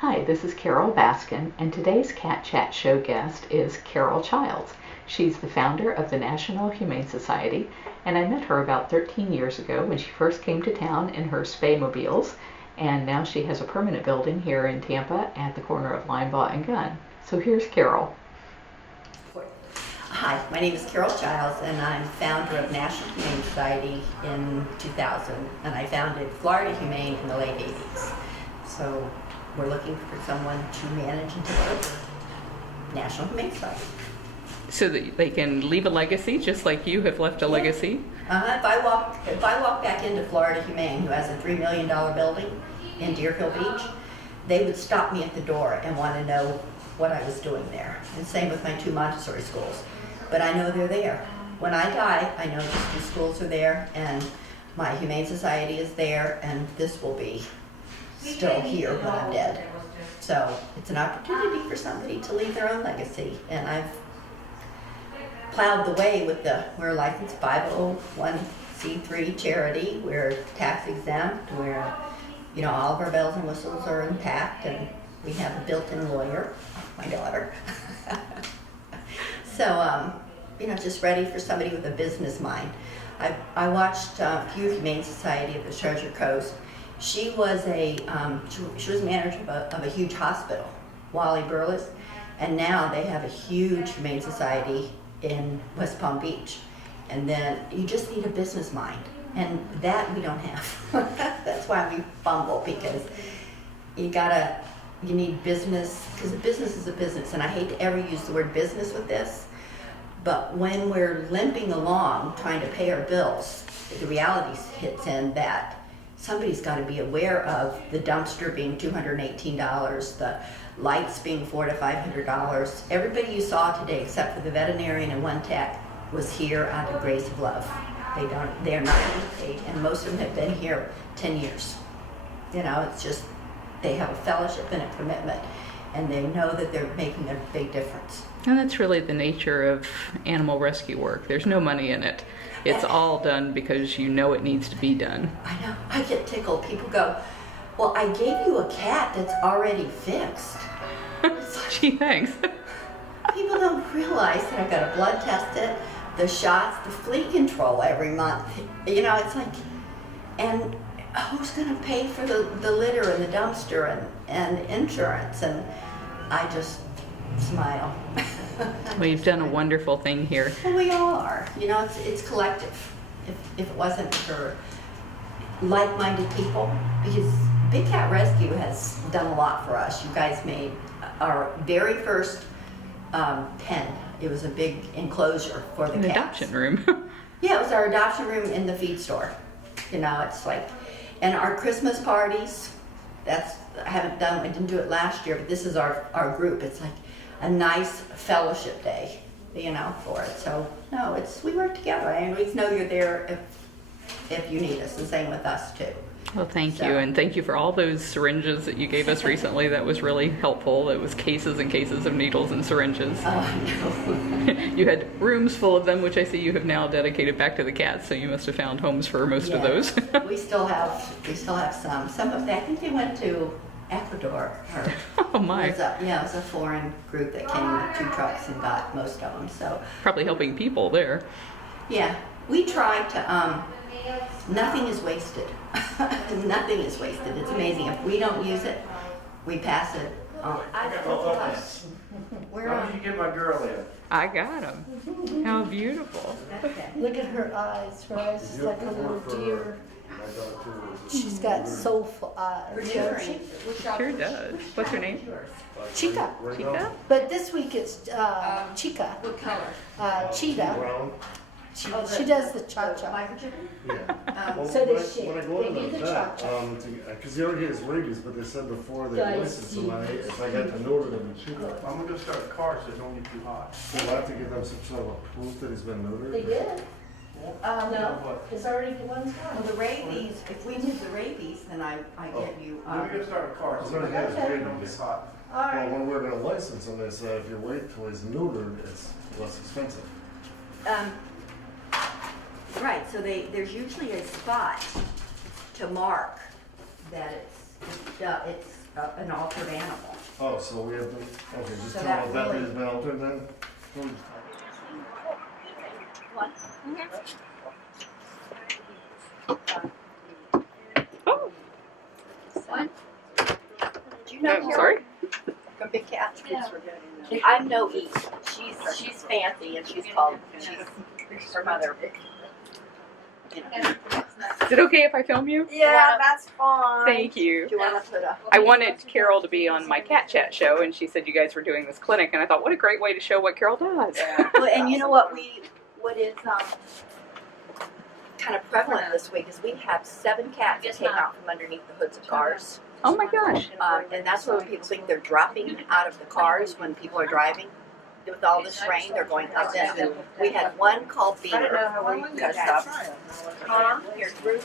Hi, this is Carol Baskin, and today's Cat Chat show guest is Carol Childs. She's the founder of the National Humane Society, and I met her about 13 years ago when she first came to town in her spay-mobiles, and now she has a permanent building here in Tampa at the corner of Linebaugh and Gunn. So here's Carol. Hi, my name is Carol Childs, and I'm founder of National Humane Society in 2000, and I founded Florida Humane in the late 80s. So we're looking for someone to manage and take over National Humane Society. So that they can leave a legacy, just like you have left a legacy? If I walk back into Florida Humane, who has a $3 million building in Deerfield Beach, they would stop me at the door and want to know what I was doing there. And same with my 2 Montessori schools. But I know they're there. When I die, I know these 2 schools are there, and my Humane Society is there, and this will be still here when I'm dead. So it's an opportunity for somebody to leave their own legacy. And I've plowed the way with we're a licensed 501c3 charity. We're tax exempt. We're, all of our bells and whistles are intact, and we have a built-in lawyer, my daughter. So, just ready for somebody with a business mind. I watched Florida Humane Society of the Treasure Coast. She was she was manager of a huge hospital, Wally Burles, and now they have a huge Humane Society in West Palm Beach. And then you just need a business mind, and that we don't have. That's why we fumble, because you need business, because a business is a business, and I hate to ever use the word business with this, but when we're limping along trying to pay our bills, the reality hits in that somebody's got to be aware of the dumpster being $218, the lights being $400 to $500. Everybody you saw today, except for the veterinarian and one tech, was here out of grace of love. They are not getting paid, and most of them have been here 10 years. It's just, they have a fellowship and a commitment, and they know that they're making a big difference. And that's really the nature of animal rescue work. There's no money in it. It's all done because you know it needs to be done. I know. I get tickled. People go, well, I gave you a cat that's already fixed. Gee, thanks. People don't realize that I've got to blood test it, the shots, the flea control every month. It's like, and who's going to pay for the litter and the dumpster and insurance? And I just smile. Well, you've done a wonderful thing here. Well, we all are. It's collective. If it wasn't for like-minded people, because Big Cat Rescue has done a lot for us. You guys made our very first pen. It was a big enclosure for the An cats. adoption room. Yeah, it was our adoption room in the feed store. It's like, and our Christmas parties, I didn't do it last year, but this is our group. It's like a nice fellowship day, for it. So, no, we work together. I always know you're there if you need us, and same with us too. Well, thank you, and thank you for all those syringes that you gave us recently. That was really helpful. It was cases and cases of needles and syringes. Oh, no. You had rooms full of them, which I see you have now dedicated back to the cats, so you must have found homes for most of those. we still have some. Some of them, I think they went to Ecuador. Oh my. It was a foreign group that came with 2 trucks and got most of them. So probably helping people there. Yeah, we try to, nothing is wasted. Nothing is wasted. It's amazing. If we don't use it, we pass it on. Why don't you get my girl in? I got him. How beautiful. Look at her eyes. Her eyes is like a little deer. She's got soulful eyes. Sure does. What's her name? Chica. Chica? But this week it's Chica. What color? Cheetah. She does the cha-cha. Yeah. So does she. When I go They to do the the vet, cha-cha. because he already has rabies, but they said before they Guys, licensed him, if I got to neutered him and cheap, I'm gonna start a car so it don't get too hot. so I have to give them some sort of a proof that he's been neutered. They did? No, it's already one's Well, gone. the rabies, if we do the rabies, then I get you, We're gonna start a car He's so already it had his don't get rabies. hot. All Well, right. when we're gonna license him, they said if you wait till he's neutered, it's less expensive. Right, so there's usually a spot to mark that it's an altered animal. Oh, so we have been, okay, just So tell that me that really- has been altered then? What? Oh, What? Did you know I'm sorry. from Big Cat? I'm no E. She's fancy and she's her mother. You know. Is it okay if I film you? Yeah, that's fine. Thank you. Do you want to put a? I wanted Carol to be on my Cat Chat show, and she said you guys were doing this clinic, and I thought, what a great way to show what Carol does. Well, and you know what what is kind of prevalent this week is we have 7 cats that came out from underneath the hoods of cars. Oh my gosh. And that's when people think they're dropping out of the cars when people are driving. With all this rain, they're going up and we had one called Beamer. Because, here, Bruce,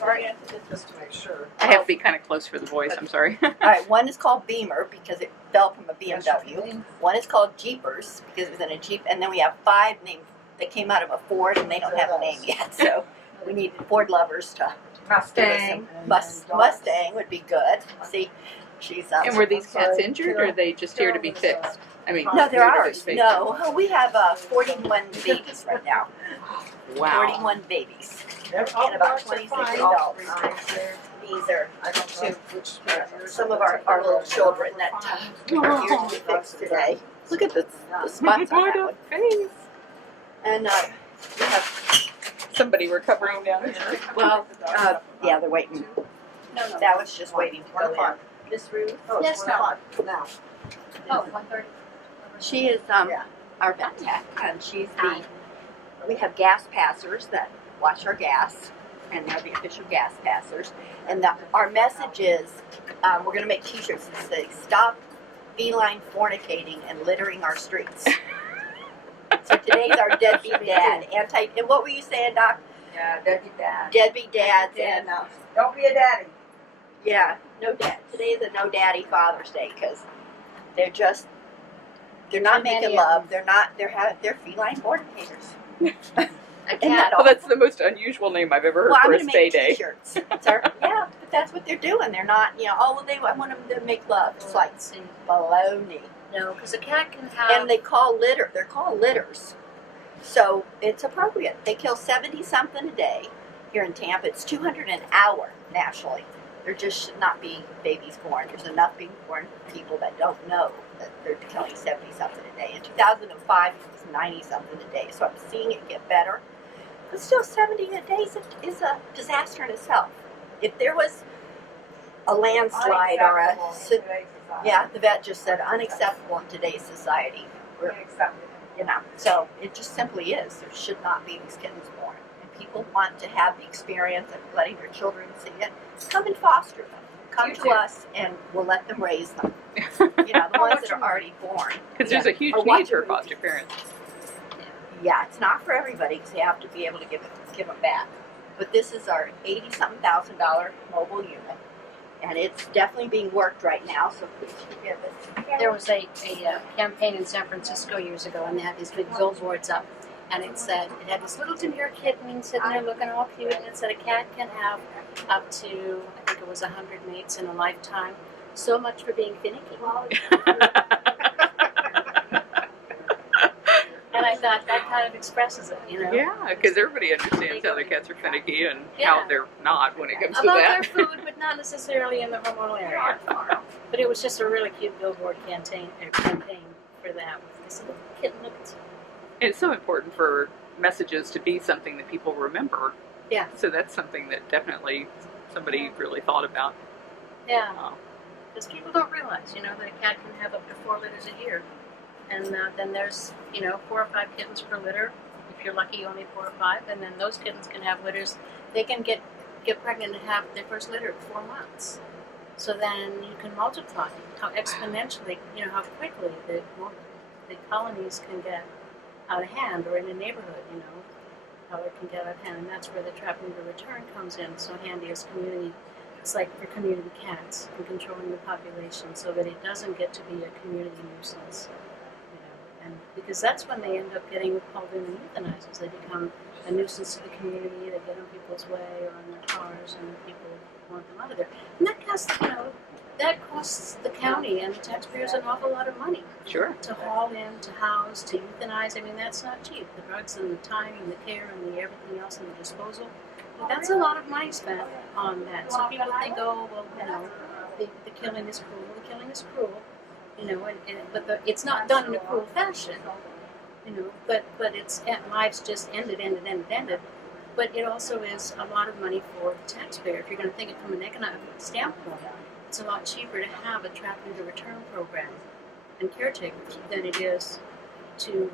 just to make sure. I have to be kind of close for the voice, I'm sorry. All right, one is called Beamer because it fell from a BMW. One is called Jeepers because it was in a Jeep. And then we have 5 named that came out of a Ford and they don't have a name yet. So we need Ford lovers to Mustang. Mustang would be good. See, she's And were these cats injured, or are they just here to be fixed? I mean, no, they're here to be ours. fixed. No, we have 41 babies right now. Wow. 41 babies and about 26 adults. These are some of our little children that are here to be fixed today. Look at the spots on that one. Face. And we have, Somebody recovering down here. well, yeah, they're waiting. That was just waiting to go in. Miss Ruth? Yes, no. No. Oh, 1:30. She is our vet tech, and she's we have gas passers that watch our gas, and they're the official gas passers. And our message is, we're going to make t-shirts that say, stop feline fornicating and littering our streets. So today's our deadbeat dad. And what were you saying, Doc? Yeah, deadbeat dad. Deadbeat dads and, Don't be a daddy. yeah, no dad. Today's a no daddy Father's Day, because they're not Too many making of love. They're feline fornicators. A Isn't that cat. Well, that's the most unusual name I've ever heard Well, I'm for a going to spay make day. t-shirts. Yeah, but that's what they're doing. They're not, I want them to make love. It's like baloney. No, because a cat can have. And they're called litters. So it's appropriate. They kill 70-something a day here in Tampa. It's 200 an hour nationally. There just should not be babies born. There's enough being born people that don't know that they're killing 70-something a day. In 2005, it was 90-something a day. So I'm seeing it get better. But still, 70 a day is a disaster in itself. If there was a landslide or yeah, the vet just said unacceptable in today's society. So it just simply is. There should not be these kittens born. And people want to have the experience of letting their children see it. Come and foster them. Come to us and we'll let them raise them. The ones that are already born. Because there's a huge Or watch need for movies. foster parents. Yeah, it's not for everybody because you have to be able to give them back. But this is our $80-something thousand mobile unit. And it's definitely being worked right now, so please forgive us. There was a campaign in San Francisco years ago, and they had these big billboards up, and it had this little demure kitten sitting there looking all cute, and it said a cat can have up to, I think it was 100 mates in a lifetime. So much for being finicky. And I thought that kind of expresses it, Yeah, because everybody understands how their cats are finicky and how they're not when it comes to About that. their food, but not necessarily in the hormonal area. But it was just a really cute billboard campaign for that. This little kitten looked. It's so important for messages to be something that people remember. Yeah. So that's something that definitely somebody really thought about. Yeah. Because people don't realize, that a cat can have up to 4 litters a year. And then there's, 4 or 5 kittens per litter. If you're lucky, only 4 or 5. And then those kittens can have litters. They can get pregnant and have their first litter at 4 months. So then you can multiply how exponentially, how quickly the colonies can get out of hand, or in a neighborhood, how it can get out of hand. And that's where the trap neuther return comes in so handy as community. It's like for community cats and controlling the population so that it doesn't get to be a community nuisance. And because that's when they end up getting called in and euthanized, as they become a nuisance to the community, they get in people's way or on their cars, and people want them out of there. And that costs, that costs the county and the taxpayers an awful lot of money Sure. to haul in, to house, to euthanize. I mean, that's not cheap. The drugs and the time and the care and the everything else and the disposal. But that's a lot of money spent on that. So people think, oh, well, you know, the killing is cruel. The killing is cruel, you know, but it's not done in a cruel fashion, you know. But it's lives just ended. But it also is a lot of money for the taxpayer. If you're going to think it from an economic standpoint, it's a lot cheaper to have a trap neuter return program and caretakers than it is to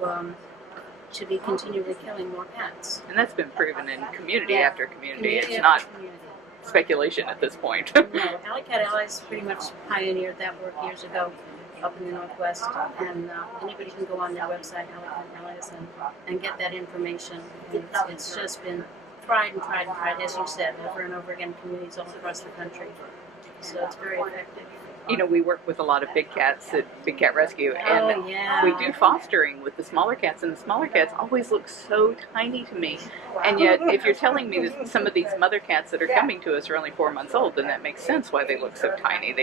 be continually killing more cats. And that's been proven in community Yeah. after community. It's after not community. speculation at this point. No, Alley Cat Allies pretty much pioneered that work years ago up in the Northwest, and anybody can go on their website, Alley Cat Allies, and get that information. It's just been tried and tried and tried, as you said, over and over again, communities all across the country. So it's very effective. You know, we work with a lot of big cats at Big Cat Rescue, and Oh, yeah. we do fostering with the smaller cats, and the smaller cats always look so tiny to me. And yet, if you're telling me that some of these mother cats that are coming to us are only 4 months old, then that makes sense why they look so tiny.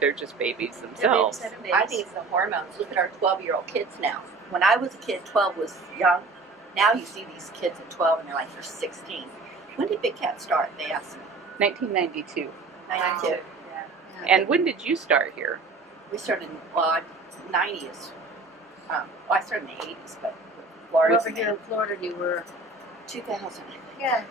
They're just babies themselves. I think it's the hormones. Look at our 12-year-old kids now. When I was a kid, 12 was young. Now you see these kids at 12 and they're like, they're 16. When did Big Cat start? They asked me. 1992. 92. And when did you start here? We started in 90s. Well, I started in the 80s, but Florida. Over here in Florida, you were 2000, I think. Yeah. It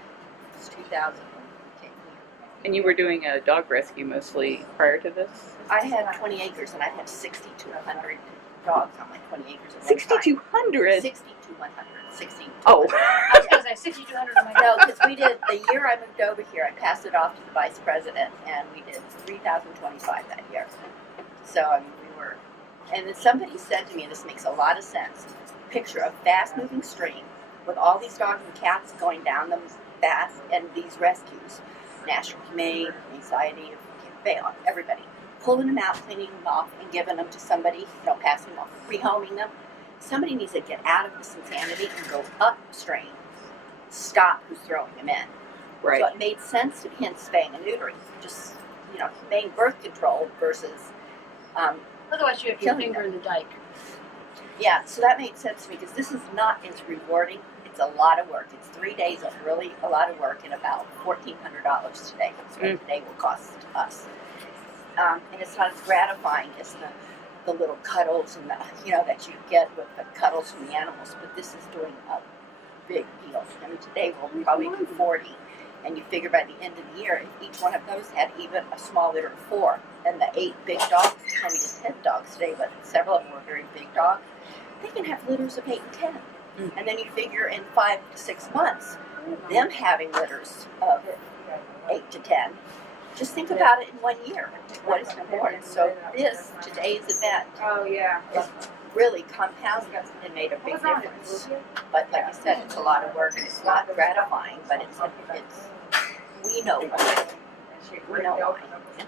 was 2000 when we came here. And you were doing a dog rescue mostly prior to this? I had 20 acres and I had 60 to 100 dogs on my 20 acres at one time. 6,200? 60 to 100. 60 to Oh. 100. I was going to say 6,200 on my No, because we did, the year I moved over here, I passed it off to the vice president, and we did 3,025 that year. So, I mean, we were, and then somebody said to me, and this makes a lot of sense, picture a fast-moving stream with all these dogs and cats going down them fast, and these rescues, National Humane Society, everybody, pulling them out, cleaning them off, and giving them to somebody, passing them off, rehoming them. Somebody needs to get out of this insanity and go upstream. Stop who's throwing them in. Right. So it made sense to me in spaying and neutering. Just, humane birth control versus, otherwise you have your Killing finger in the dike. yeah, so that made sense to me because this is not as rewarding. It's a lot of work. It's 3 days of really a lot of work and about $1,400 today. That's what today will cost us. And it's not as gratifying as the little cuddles and that you get with the cuddles from the animals, but this is doing a big deal. I mean, today we'll probably do 40, and you figure by the end of the year, if each one of those had even a small litter of 4, and the 8 big dogs, we did 10 dogs today, but several of them were very big dogs, they can have litters of 8 and 10. And then you figure in 5 to 6 months, them having litters of 8 to 10. Just think about it in 1 year, what is important. So today's event, is really compounded and made a big difference. But like I said, it's a lot of work and it's not gratifying, but we know why. We know why.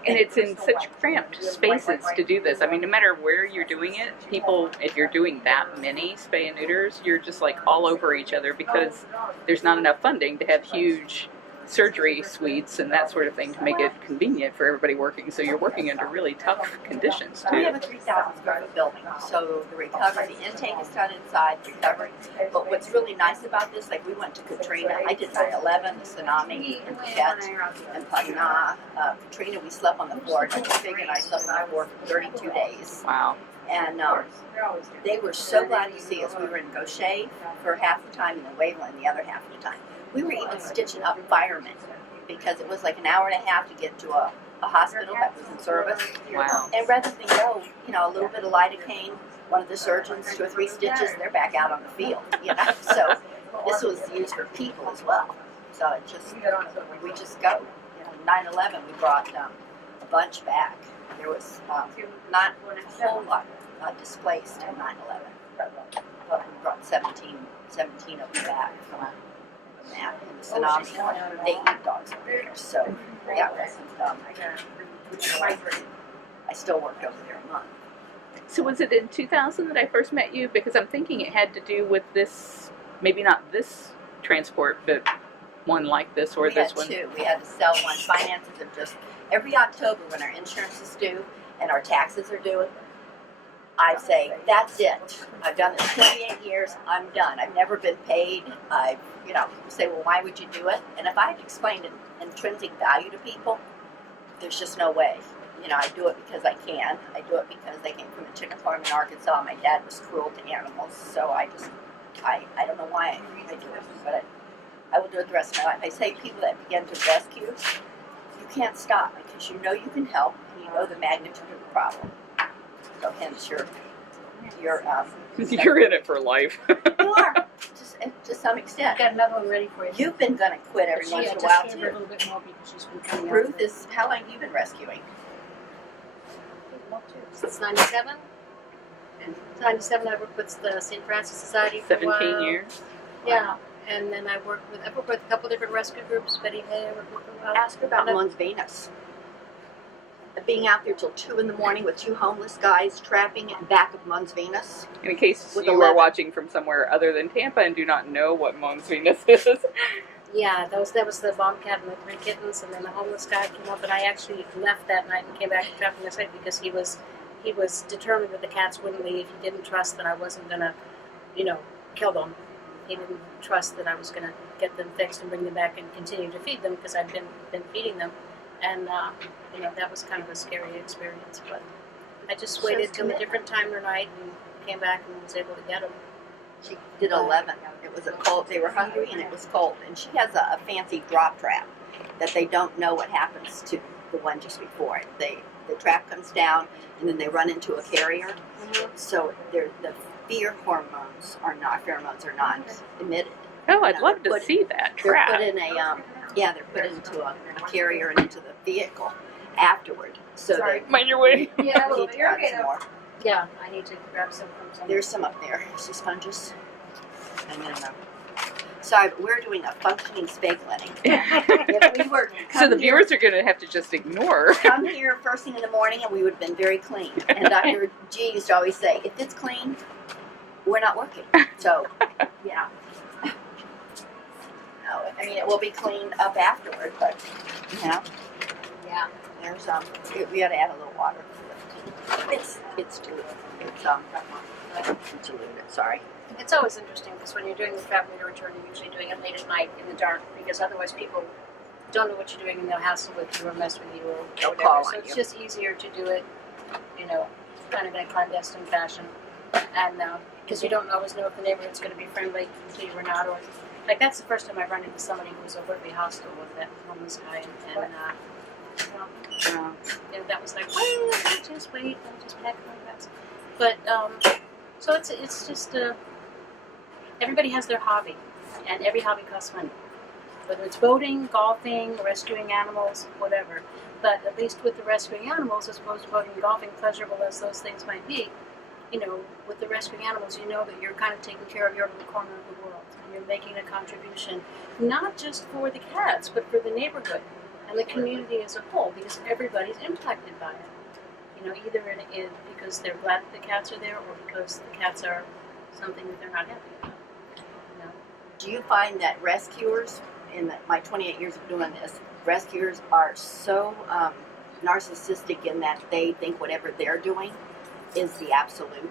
And it's in such cramped spaces to do this. I mean, no matter where you're doing it, people, if you're doing that many spay and neuters, you're just like all over each other because there's not enough funding to have huge surgery suites and that sort of thing to make it convenient for everybody working. So you're working under really tough conditions We too. have a 3,000 square foot building, so the recovery, the intake is done inside, the recovery. But what's really nice about this, like we went to Katrina, I did 9/11, the tsunami, and Jet, and Pagna. Katrina, we slept on the floor, and Fig and I slept on the floor for 32 days. Wow. And they were so glad to see us. We were in Gaucher for half the time and then Waveland the other half of the time. We were even stitching up firemen because it was like an hour and a half to get to a hospital that was in service. Wow. And rather than go, a little bit of lidocaine, one of the surgeons, 2 or 3 stitches, they're back out on the field, So this was used for people as well. So we just go. 9/11, we brought a bunch back. There was not a whole lot displaced in 9/11, but we brought 17 of them back from that. And the tsunami, they eat dogs over there. So yeah, I still worked over there a month. So was it in 2000 that I first met you? Because I'm thinking it had to do with this, maybe not this transport, but one like this or this one. We had 2. We had to sell one. Finances have just, every October when our insurance is due and our taxes are due, I say, that's it. I've done this 28 years. I'm done. I've never been paid. People say, well, why would you do it? And if I'd explained intrinsic value to people, there's just no way. I do it because I can. I do it because they came from a chicken farm in Arkansas. My dad was cruel to animals, so I don't know why I do it, but I will do it the rest of my life. I say people that begin to rescue, you can't stop because you know you can help and you know the magnitude of the problem. So hence you're You're in it for life. you are to some extent. I've got another one ready for you. You've been gonna quit every She, once I in a just while gave her a too. little bit more because she's been coming out. Ruth is how long have you been rescuing? Since 97. And 97, I worked with the St. Francis Society for a 17 while. years. Yeah, and then I worked with a couple different rescue groups. Betty Hay, I worked with for a while. Ask her about And Mons Venus. Being out there till 2 in the morning with 2 homeless guys trapping in back of Mons Venus. In case With you 11. are watching from somewhere other than Tampa and do not know what Mons Venus is. Yeah, that was the bomb cat and the 3 kittens, and then the homeless guy came up, and I actually left that night and came back to trapping the site because he was determined that the cats wouldn't leave. He didn't trust that I wasn't gonna, kill them. He didn't trust that I was gonna get them fixed and bring them back and continue to feed them because I'd been feeding them, and that was kind of a scary experience. But I just waited till a different time of night and came back and was able to get them. She did 11. It was a cold. They were hungry and it was cold. And she has a fancy drop trap that they don't know what happens to the one just before it. The trap comes down and then they run into a carrier. Mm-hmm. So the pheromones are not emitted. Oh, I'd love to Put- see that They're trap. put in they're put into a carrier and into the vehicle afterward. So Sorry. Mind your way. Yeah, they need to you're add okay some though. more. Yeah, I need to grab some from somewhere. There's some up there, some sponges. And then, sorry, but we're doing a functioning spay clinic. If we were So the viewers are going to have to just ignore. come here first thing in the morning and we would have been very clean. And Dr. G used to always say, if it's clean, we're not working. So, yeah. No, I mean, it will be cleaned up afterward, but, Yeah. there's, we got to add a little water. It's diluted. It's diluted, sorry. It's always interesting because when you're doing the trap later return, you're usually doing it late at night in the dark because otherwise people don't know what you're doing and they'll hassle with you or mess with you or They'll whatever. call So on it's you. just easier to do it, kind of in a clandestine fashion. And because you don't always know if the neighborhood's going to be friendly to you or not. Or like that's the first time I've run into somebody who was overtly hostile with that homeless guy. And that was like, wait, just wait, I'll just pack my bags. But so it's just everybody has their hobby, and every hobby costs money. Whether it's boating, golfing, rescuing animals, whatever. But at least with the rescuing animals, as opposed to boating and golfing, pleasurable as those things might be, with the rescuing animals, you know that you're kind of taking care of your little corner of the world, and you're making a contribution, not just for the cats, but for the neighborhood and the community as a whole, because everybody's impacted by it. Either in because they're glad that the cats are there, or because the cats are something that they're not happy about. Do you find that rescuers, in my 28 years of doing this, rescuers are so narcissistic in that they think whatever they're doing is the absolute?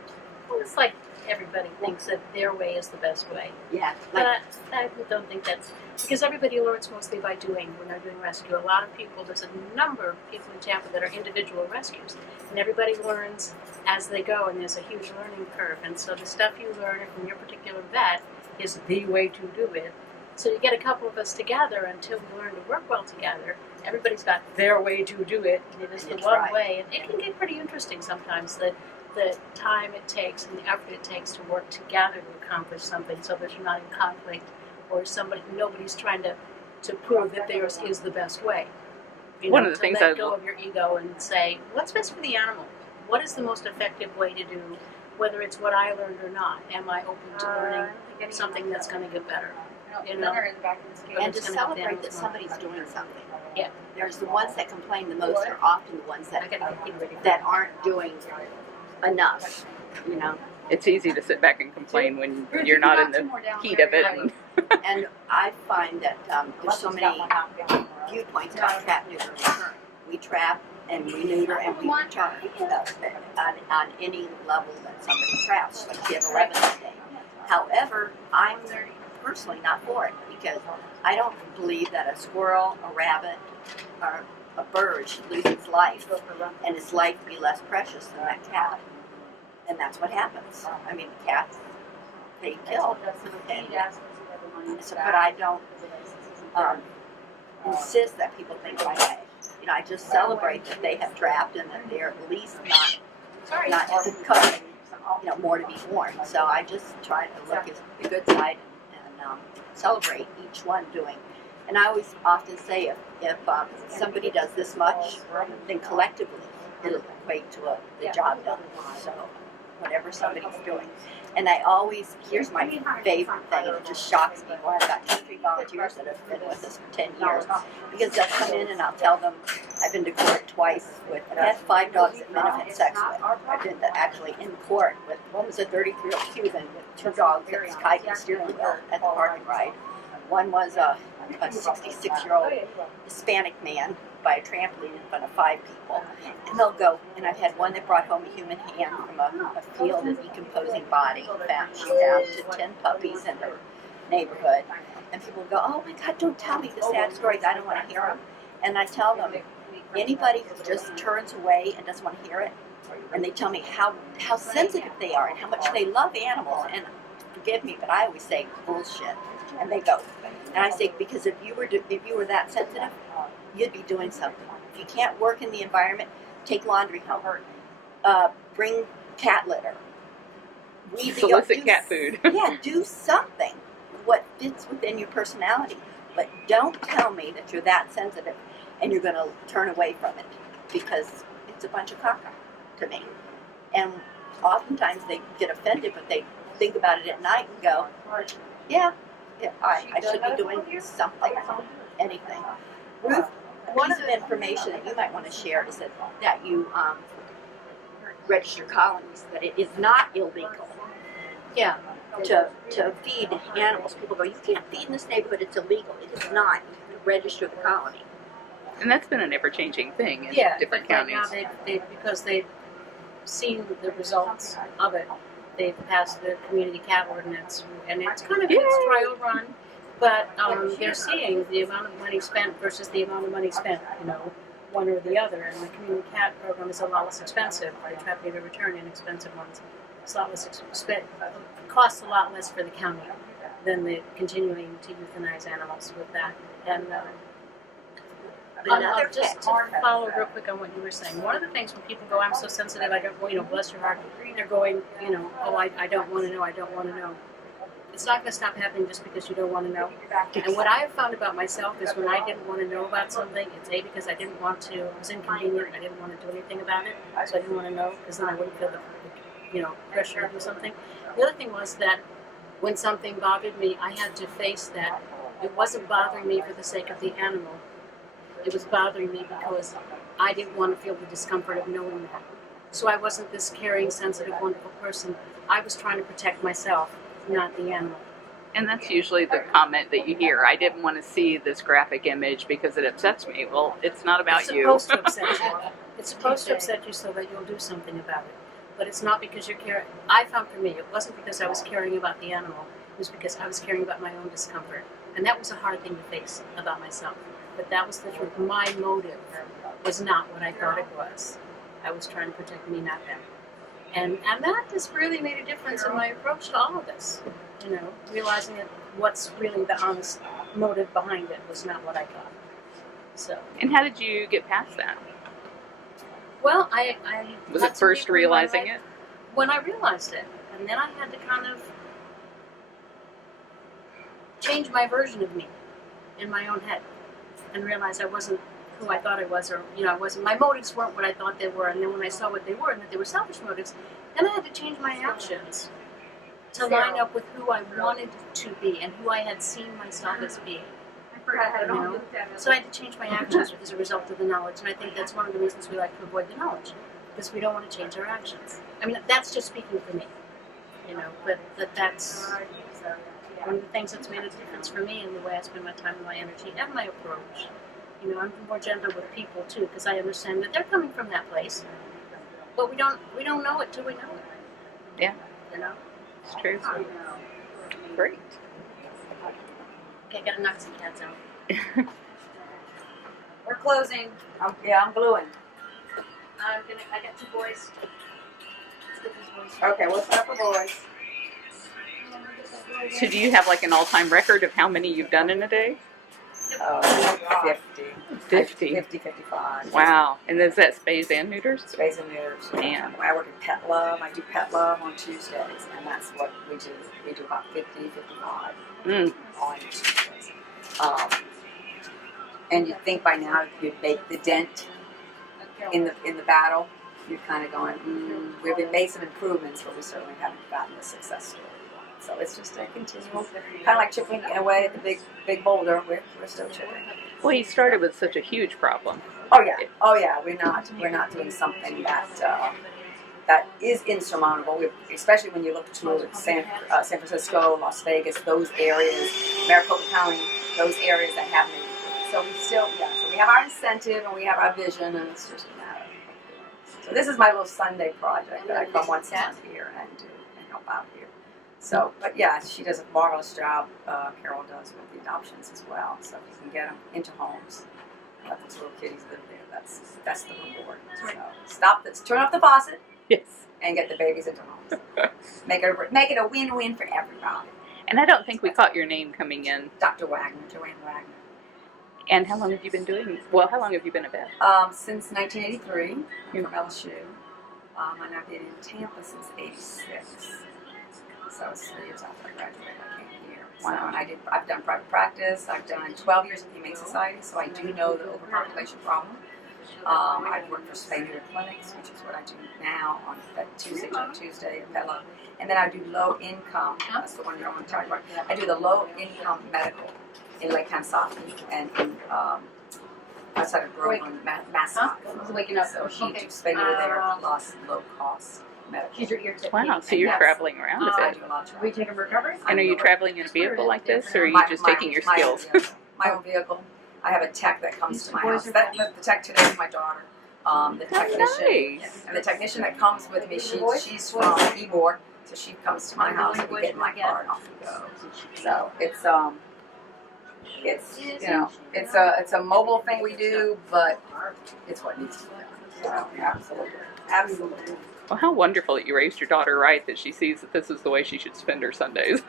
Well, it's like everybody thinks that their way is the best way. Yeah. But Like, I don't think that's because everybody learns mostly by doing when they're doing rescue. A lot of people, there's a number of people in Tampa that are individual rescues, and everybody learns as they go, and there's a huge learning curve. And so the stuff you learn from your particular vet is the way to do it. So you get a couple of us together until we learn to work well together. Everybody's got their way to do it, and it is the That's one right. way. And it can get pretty interesting sometimes. The time it takes and the effort it takes to work together to accomplish something, so that you're not in conflict or nobody's trying to prove that theirs is the best way. One of the things to I let go of your ego and say, what's best for the animal? What is the most effective way to do, whether it's what I learned or not? Am I open to learning something that's going to get better? and to celebrate that somebody's doing something. Yeah. There's the ones that complain the most are often the ones I that got to get ready. that aren't doing enough. It's easy to sit back and complain when you're not in the heat of it. And And I find that there's so many viewpoints about trap, neuter, return. We trap and we neuter and we return on any level that somebody traps, like she had 11 today. However, I'm personally not for it because I don't believe that a squirrel, a rabbit, or a bird should lose its life and its life be less precious than that cat. And that's what happens. I mean, cats, they kill. And so, but I don't insist that people think that way. You know, I just celebrate that they have trapped and that they're at least not causing, you know, more to be born. So I just try to look at the good side and celebrate each one doing. And I always often say if somebody does this much, then collectively it'll equate to the job done. So whatever somebody's doing. And I always, here's my favorite thing, it just shocks me. I've got 2 or 3 volunteers that have been with us for 10 years. Because they'll come in and I'll tell them, I've been to court twice with, I've had 5 dogs that men have had sex with. I've been actually in court with, one was a 33-year-old Cuban with 2 dogs that was tied to the steering wheel at the parking ride. One was a 66-year-old Hispanic man by a trampoline in front of 5 people. And they'll go, and I've had one that brought home a human hand from a field, a decomposing body. She found 10 puppies in her neighborhood. And people go, oh my God, don't tell me the sad stories. I don't want to hear them. And I tell them, anybody who just turns away and doesn't want to hear it, and they tell me how sensitive they are and how much they love animals, and forgive me, but I always say bullshit. And they go. And I say, because if you were that sensitive, you'd be doing something. If you can't work in the environment, take laundry home. Bring cat litter. Solicit cat food. Yeah, do something. What fits within your personality. But don't tell me that you're that sensitive and you're going to turn away from it, because it's a bunch of caca to me. And oftentimes they get offended, but they think about it at night and go, yeah, I should be doing something, anything. Ruth, a piece of information that you might want to share is that you register colonies, that it is not illegal to feed animals. People go, you can't feed in this neighborhood, it's illegal. It is not. You register the colony. And that's been an ever-changing thing in different but counties. Right now because they've seen the results of it, they've passed the community cat ordinance, and it's kind of it's trial run, but they're seeing the amount of money spent versus the amount of money spent, you know, one or the other. And the community cat program is a lot less expensive. They trap to return inexpensive ones. It's a lot less expensive. Costs a lot less for the county than the continuing to euthanize animals with that. And just to follow real quick on what you were saying. One of the things when people go, I'm so sensitive, I don't, you know, bless your heart, they're going, you know, oh, I don't want to know, I don't want to know. It's not going to stop happening just because you don't want to know. And what I have found about myself is when I didn't want to know about something, it's A, because I didn't want to, it was inconvenient, I didn't want to do anything about it, so I didn't want to know, because then I wouldn't feel the, you know, pressure to do something. The other thing was that when something bothered me, I had to face that it wasn't bothering me for the sake of the animal. It was bothering me because I didn't want to feel the discomfort of knowing that. So I wasn't this caring, sensitive, wonderful person. I was trying to protect myself, not the animal. And that's usually the comment that you hear. I didn't want to see this graphic image because it upsets me. Well, it's not about you. It's supposed to upset you. It's supposed to upset you so that you'll do something about it. But it's not because you're caring. I found for me, it wasn't because I was caring about the animal. It was because I was caring about my own discomfort. And that was a hard thing to face about myself. But that was the truth. My motive was not what I thought it was. I was trying to protect me, not them. And that just really made a difference in my approach to all of this. You know, realizing that what's really the honest motive behind it was not what I thought. So. And how did you get past that? Well, I was it first realizing it? When I realized it, and then I had to kind of change my version of me in my own head, and realize I wasn't who I thought I was, or I wasn't. My motives weren't what I thought they were, and then when I saw what they were, and that they were selfish motives, then I had to change my actions to line up with who I wanted to be and who I had seen myself as being. So I had to change my actions as a result of the knowledge, and I think that's one of the reasons we like to avoid the knowledge, because we don't want to change our actions. I mean, that's just speaking for me, but that's one of the things that's made a difference for me in the way I spend my time and my energy and my approach You know, I'm more gentle with people too, because I understand that they're coming from that place, but we don't know it till we know it. Yeah, You know. it's true. Great. Okay, I gotta knock some cats out. We're closing. I'm gluing. I got 2 boys. Let's get these boys. Okay, what's up for boys? So do you have like an all-time record of how many you've done in a day? 50. 50. 50, 55. Wow. And is that spays and neuters? Spays and neuters. Man. I work in Pet Love. I do Pet Love on Tuesdays, and that's what we do. We do about 50, 55 on Tuesdays. And you'd think by now you'd make the dent in the battle. You're kind of going, we've made some improvements, but we certainly haven't gotten the success story. So it's just a continual, kind of like chipping away at the big boulder. We're still chipping. Well, you started with such a huge problem. Oh yeah. We're not doing something that is insurmountable. Especially when you look to San Francisco, Las Vegas, those areas, Maricopa County, those areas that haven't been. So we still, so we have our incentive and we have our vision, and it's just a matter. So this is my little Sunday project that I come once a month here and do and help out here. So, but yeah, she does a marvelous job. Carol does with the adoptions as well. So if you can get them into homes, let those little kitties live there. That's the reward. So turn off the faucet. Yes. And get the babies into homes. Make it a win-win for everybody. And I don't think we caught your name coming in. Dr. Wagner, Joanne Wagner. And how long have you been doing? Well, how long have you been a vet? Since 1983, from LSU. And I've been in Tampa since '86. So it's 3 years after I graduated, I came here. Wow. So I've done private practice. I've done 12 years in the Humane Society, so I do know the overpopulation problem. I've worked for spayed neutered clinics, which is what I do now on that Tuesday at Pet Love. And then I do low income. That's the one you're on talking about. I do the low income medical in Lake Kansasaki and in outside of Groveland, Massachusetts. Waking up. So she do spay neuter there plus low cost medical. She's your ear tip. Wow, so you're traveling around a I bit. do a lot of We traveling. take them recovery? And are you traveling in a vehicle like this, or are you just taking your skills? My own vehicle. I have a tech that comes to my house. The tech today is my daughter. The technician. Nice. And the technician that comes with me, she's from Ybor, so she comes to my house and we get in my car and off we go. So it's it's a mobile thing we do, but it's what needs to be done. So, absolutely. Well, how wonderful that you raised your daughter right, that she sees that this is the way she should spend her Sundays.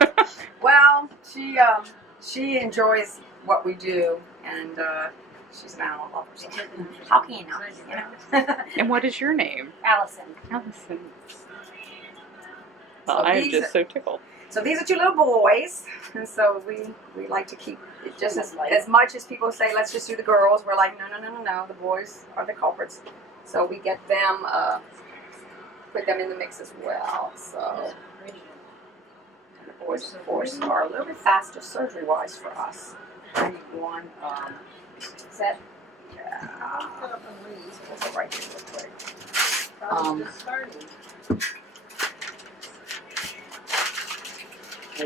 Well, she enjoys what we do, and she's an animal lover. So how can you not? You know. And what is your name? Allison. Allison. So Well, I am these- just so tickled. So these are 2 little boys, and so we like to keep it just as much as people say, let's just do the girls. We're like, no, the boys are the culprits. So we get them, put them in the mix as well. So and the boys, of course, are a little bit faster surgery-wise for us. I need one set. Yeah. Let's go right here real quick.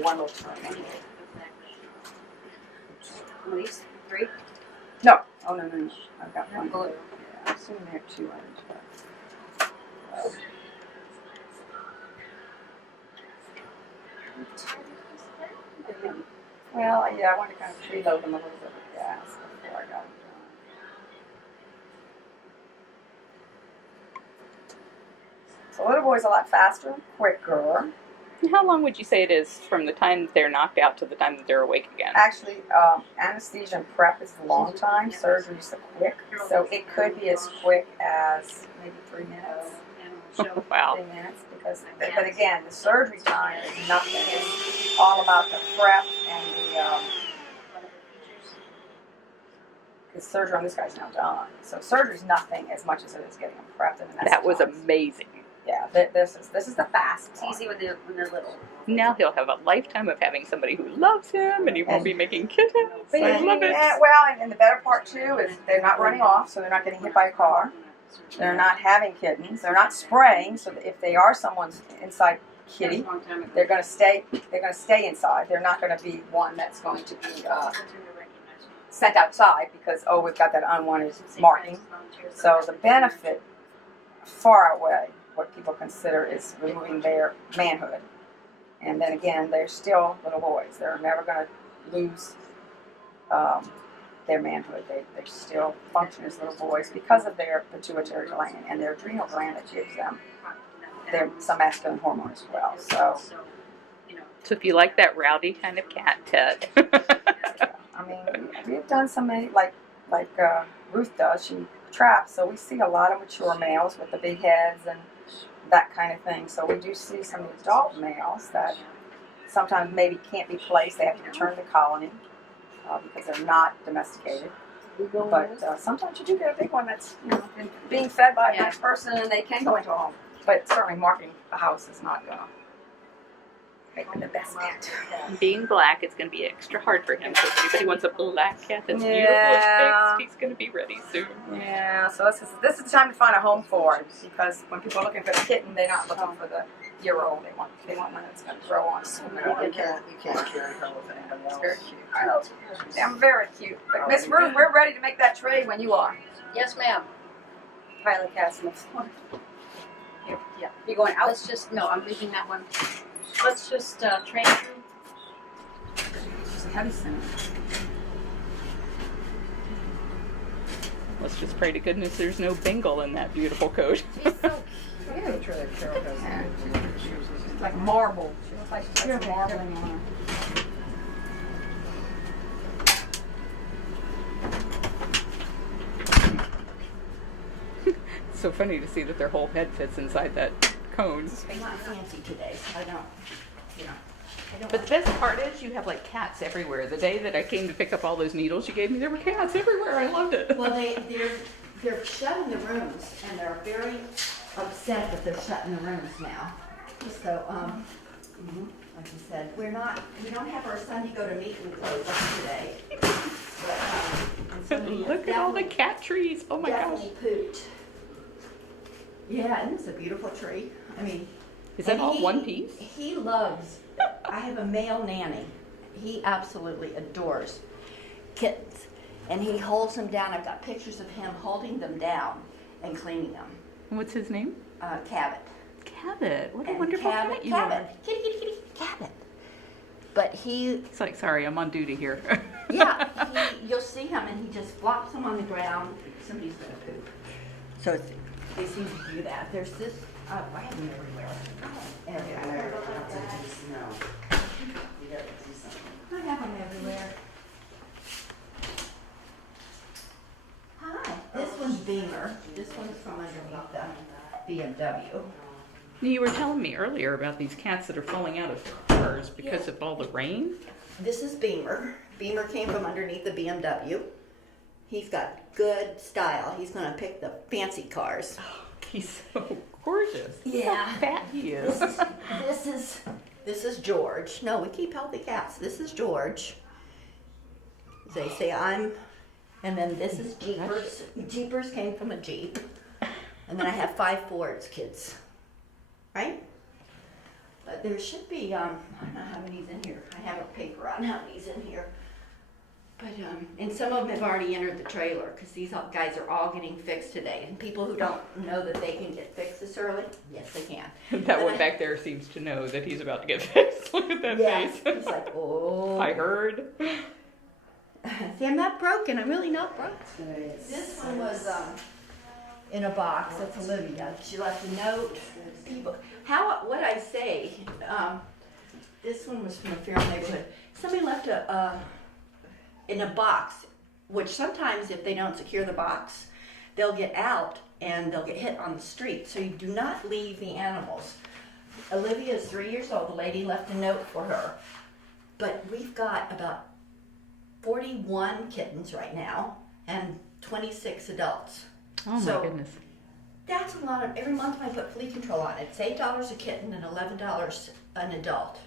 One little turn. These 3? No. Oh, no. I've got one. Yeah, I'm assuming they have 2 others. Well, yeah, I want to kind of preload them a little bit with gas before I got them done. So little boy's a lot faster, quicker. How long would you say it is from the time that they're knocked out to the time that they're awake again? Actually, anesthesia and prep is a long time. Surgery is quick. So it could be as quick as maybe 3 minutes. Wow. 3 minutes. But again, the surgery time is nothing. It's all about the prep and the surgery on this guy's now done. So surgery's nothing as much as it is getting them prepped. And That was amazing. Yeah, this is the fast It's one. easy when they're little. Now he'll have a lifetime of having somebody who loves him, and he won't be making kittens. I love it. Yeah, well, and the better part too is they're not running off, so they're not getting hit by a car. They're not having kittens. They're not spraying, so that if they are someone's inside kitty, they're going to stay. They're going to stay inside. They're not going to be one that's going to be sent outside because, oh, we've got that unwanted marking. So the benefit far outweigh what people consider is removing their manhood. And then again, they're still little boys. They're never going to lose their manhood. They still function as little boys because of their pituitary gland and their adrenal gland that gives them some masculine hormone as well. So if you like that rowdy kind of cat, Ted. I mean, we've done so many, like Ruth does. She traps, so we see a lot of mature males with the big heads and that kind of thing. So we do see some adult males that sometimes maybe can't be placed. They have to return to colony because they're not domesticated. But sometimes you do get a big one that's being fed by a nice person and they can go into a home. But certainly marking the house is not going to make them the best cat. Being black, it's going to be extra hard for him. So if anybody wants a black cat that's beautiful Yeah. and fixed, he's going to be ready soon. Yeah, so this is the time to find a home for it, because when people are looking for the kitten, they're not looking for the year-old. They want one that's going to grow on. You can't carry her with anybody It's else. very cute. They're very cute. But Miss Ruth, we're ready to make that trade when you are. Yes, ma'am. Violet cats on the floor. Here, yeah. You going out? Let's just, no, I'm leaving that one. Let's just train through. She's a heavy center. Let's just pray to goodness there's no Bengal in that beautiful coat. She's so cute. She's like marble. She looks like she's got some marbling on her. It's so funny to see that their whole head fits inside that cone. I'm not fancy today, so I don't. But the best part is you have like cats everywhere. The day that I came to pick up all those needles you gave me, there were cats everywhere. I loved it. Well, they're shut in the rooms, and they're very upset that they're shut in the rooms now. So, like you said, we don't have our Sunday go to meeting clothes on today. But, Look at all the cat trees. Oh my gosh. definitely pooped. Yeah, and it's a beautiful tree. I mean, Is that and all one piece? He loves. I have a male nanny. He absolutely adores kittens, and he holds them down. I've got pictures of him holding them down and cleaning them. What's his name? Cabot. Cabot. What a And wonderful cat you are. Cabot. Kitty, kitty, kitty, Cabot. But he, It's like, sorry, I'm on duty here. yeah, you'll see him, and he just flops them on the ground. Somebody's gonna poop. So they seem to do that. There's this. I have them everywhere. Everywhere. I have them everywhere. Hi. This one's Beamer. This one's from underneath the BMW. You were telling me earlier about these cats that are falling out of cars because of all the rain. This is Beamer. Beamer came from underneath the BMW. He's got good style. He's going to pick the fancy cars. He's so gorgeous. Yeah. How fat he is. This is George. No, we keep healthy cats. This is George. They say I'm, and then this is Jeepers. Jeepers came from a Jeep. And then I have 5 Fords, kids. Right? But there should be, I don't know how many's in here. I have a paper on how many's in here. But, and some of them have already entered the trailer because these guys are all getting fixed today. And people who don't know that they can get fixed this early, yes, they can. That one back there seems to know that he's about to get fixed. Look at that Yeah, face. he's like, oh. I heard. See, I'm not broken. I'm really not broken. This one was in a box. That's Olivia. She left a note. People, what I say, this one was from a fair neighborhood. Somebody left in a box, which sometimes if they don't secure the box, they'll get out and they'll get hit on the street. So you do not leave the animals. Olivia is 3 years old. The lady left a note for her. But we've got about 41 kittens right now and 26 adults. Oh my goodness. That's a lot of, every month I put flea control on it. It's $8 a kitten and $11 an adult.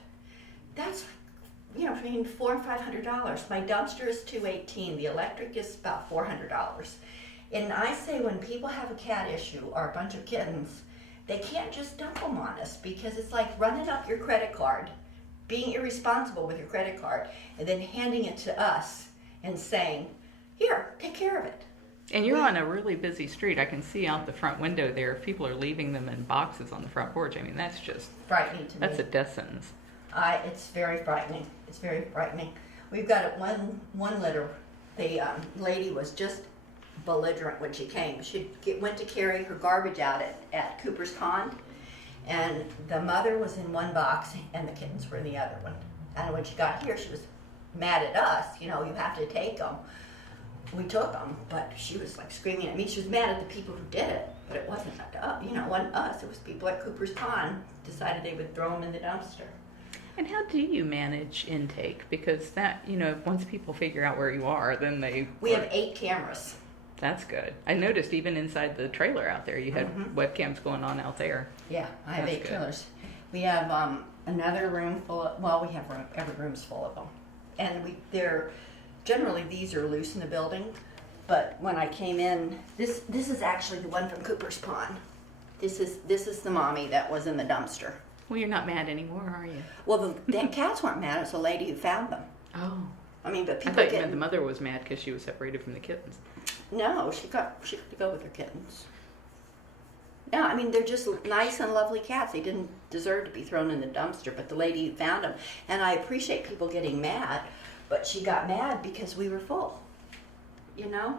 That's, between $400 and $500. My dumpster is $218. The electric is about $400. And I say when people have a cat issue or a bunch of kittens, they can't just dump them on us because it's like running up your credit card, being irresponsible with your credit card, and then handing it to us and saying, Here, take care of it. And you're on a really busy street. I can see out the front window there. People are leaving them in boxes on the front porch. I mean, that's just, Frightening to me. that's a death sentence. It's very frightening. It's very frightening. We've got one litter. The lady was just belligerent when she came. She went to carry her garbage out at Cooper's Pond, and the mother was in one box and the kittens were in the other one. And when she got here, she was mad at us. You know, you have to take them. We took them, but she was like screaming at me. She was mad at the people who did it, but it wasn't wasn't us. It was people at Cooper's Pond decided they would throw them in the dumpster. And how do you manage intake? Because that, once people figure out where you are, then We have 8 cameras. That's good. I noticed even inside the trailer out there, you had webcams going on out there. Yeah, I have That's 8 good. killers. We have another room full of, we have every room's full of them. And generally these are loose in the building, but when I came in, this is actually the one from Cooper's Pond. This is the mommy that was in the dumpster. Well, you're not mad anymore, are you? Well, the cats weren't mad. It was the lady who found them. Oh. I mean, but I people thought you meant the mother was mad because she was separated from the kittens. No, she got to go with her kittens. No, I mean, they're just nice and lovely cats. They didn't deserve to be thrown in the dumpster, but the lady who found them, and I appreciate people getting mad, but she got mad because we were full.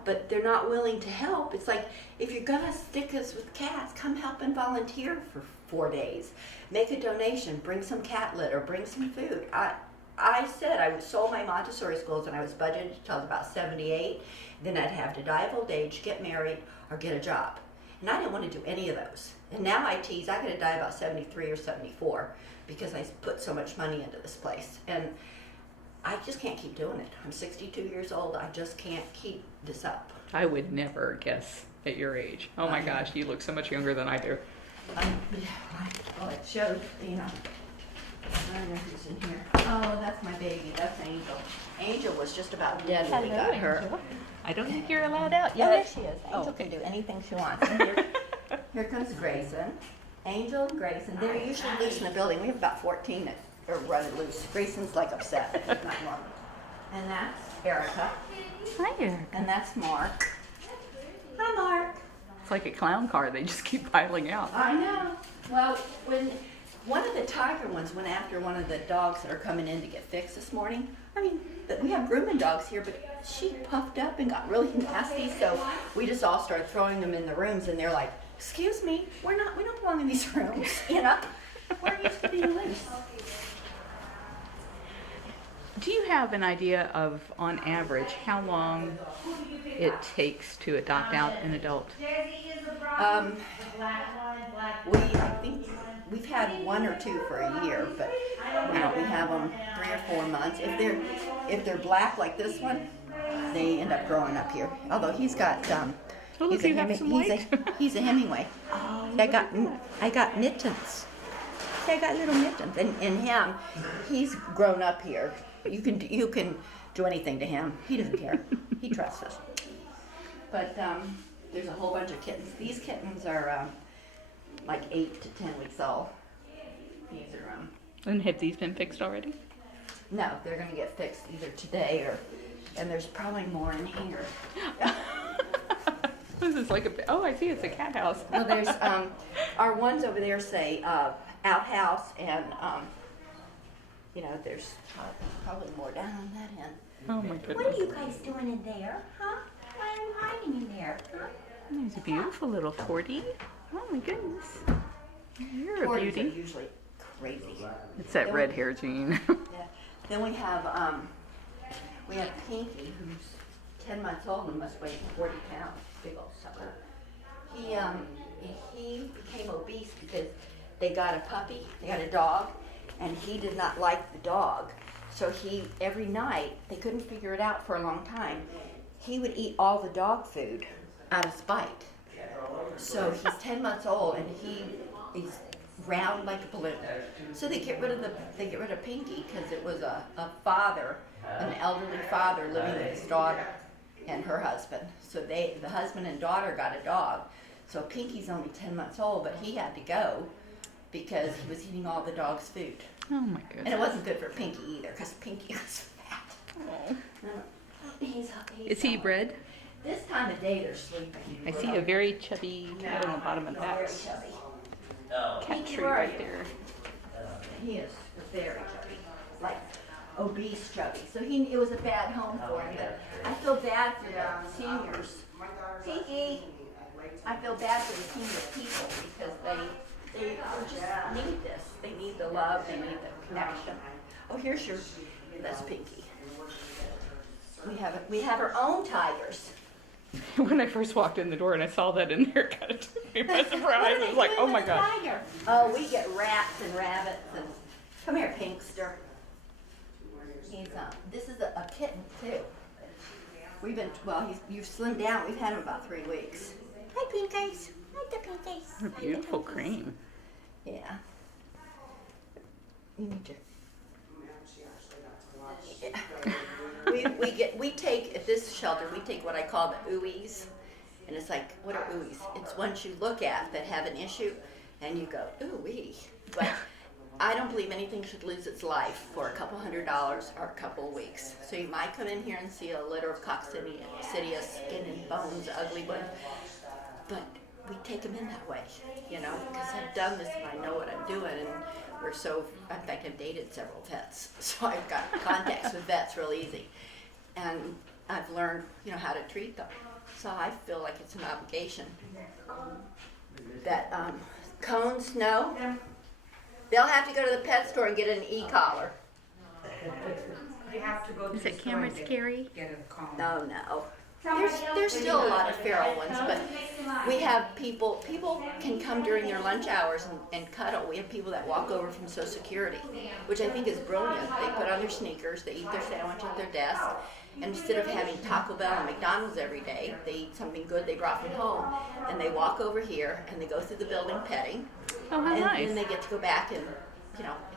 But they're not willing to help. It's like, if you're gonna stick us with cats, come help and volunteer for 4 days. Make a donation, bring some cat litter, bring some food. I said I sold my Montessori schools and I was budgeted until I was about 78. Then I'd have to die of old age, get married, or get a job. And I didn't want to do any of those. And now I tease, I could have died about 73 or 74 because I put so much money into this place. And I just can't keep doing it. I'm 62 years old. I just can't keep this up. I would never guess at your age. Oh my gosh, you look so much younger than I do. Well, it shows, I don't know who's in here. Oh, that's my baby. That's Angel. Angel was just about dead when we got her. I don't think you're allowed out Oh, yet. there she is. Angel can do anything she wants. And here comes Grayson. Angel and Grayson. They're usually loose in the building. We have about 14 that are running loose. Grayson's like upset. It's not normal. And that's Erica. Hi, Erica. And that's Mark. Hi, Mark. It's like a clown car. They just keep piling out. I know. Well, when one of the tiger ones went after one of the dogs that are coming in to get fixed this morning, I mean, we have grooming dogs here, but she puffed up and got really nasty, so we just all started throwing them in the rooms, and they're like, excuse me, we don't belong in these rooms, We're used to being loose. Do you have an idea of, on average, how long it takes to adopt out an adult? I think we've had 1 or 2 for a year, but we have them 3 or 4 months. If they're black like this one, they end up growing up here. Although he's got Oh, look, you have some white. he's a Hemingway. I got mittens. I got little mittens, and him, he's grown up here. You can do anything to him. He doesn't care. He trusts us. But there's a whole bunch of kittens. These kittens are like 8 to 10 weeks old. These are And have these been fixed already? no, they're gonna get fixed either today and there's probably more in here. This is like I see, it's a cat house. Well, there's our ones over there say outhouse, and there's probably more down on that end. Oh my What are goodness. you guys doing in there, huh? Why are you hiding in there, huh? There's a beautiful little Forty. Oh my goodness. You're a Forties are beauty. usually crazy. It's that red hair gene. Yeah. Then we have Pinky, who's 10 months old and must weigh 40 pounds. Big old sucker. He became obese because they got a puppy, they got a dog, and he did not like the dog. So every night, they couldn't figure it out for a long time, he would eat all the dog food out of spite. So he's 10 months old and he's round like a balloon. So they get rid of Pinky because it was an elderly father living with his daughter and her husband. So the husband and daughter got a dog. So Pinky's only 10 months old, but he had to go because he was eating all the dog's food. Oh my And it goodness. wasn't good for Pinky either because Pinky was fat. Oh. Is he bred? This time of day they're sleeping. I see a very chubby cat on the bottom of that Very chubby. cat tree right there. He is very chubby, like obese chubby. So it was a bad home for him. But I feel bad for the seniors. Pinky, I feel bad for the senior people because they just need this. They need the love. They need the connection. Oh, here's that's Pinky. We have our own tigers. When I first walked in the door and I saw that in there, it kind of took me by surprise. I was like, oh my god. Tiger? Oh, we get rats and rabbits and come here, Pinkster. This is a kitten too. You've slimmed down. We've had him about 3 weeks. Hi, Pinkies. Hi, the Pinkies. A beautiful cream. Yeah. You need to. We take at this shelter. We take what I call the ooies, and it's like, what are ooies? It's ones you look at that have an issue, and you go ooh-wee. But I don't believe anything should lose its life for a couple $100 or a couple of weeks. So you might come in here and see a litter of coccidia, skin and bones, ugly ones, but we take them in that way, because I've done this and I know what I'm doing, and in fact, I've dated several vets, so I've got contacts with vets real easy, and I've learned, how to treat them. So I feel like it's an obligation. That cones, no. They'll have to go to the pet store and get an e-collar. You have to go to Is the that store camera and scary? get a comb. No. There's still a lot of feral ones, but we have people can come during their lunch hours and cuddle. We have people that walk over from Social Security, which I think is brilliant. They put on their sneakers, they eat their sandwich at their desk, and instead of having Taco Bell and McDonald's every day, they eat something good they brought from home, and they walk over here and they go through the building petting, Oh, how and nice. then they get to go back and,